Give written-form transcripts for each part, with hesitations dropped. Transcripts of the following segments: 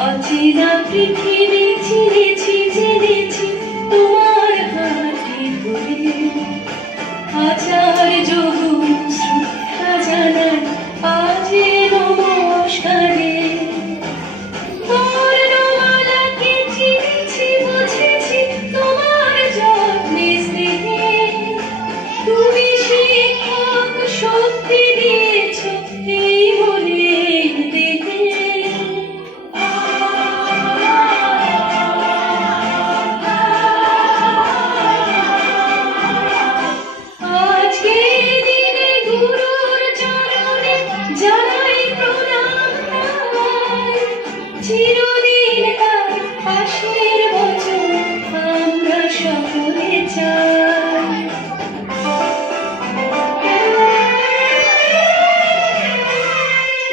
অচেনা পৃথিবী চিনেছি জেনেছি তোমার হাঁটি ধরে হাজার যোগুন শ্রদ্ধা জানাই আজে নমস্কারে বর্ণমালাকে চিনেছি বুঝেছি তোমার যত্নে স্নেহে তুমি শিক্ষক শক্তি দিয়েছ এই মনের দেহে আজকে দিনে গুরুর চরণে জানাই প্রণাম তাই চিরদিন তার পাশের বচন আমরা সকলে চাই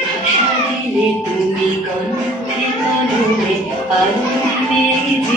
ভাষা দিলে তুমি কণ্ঠে কলমে আলো দিলে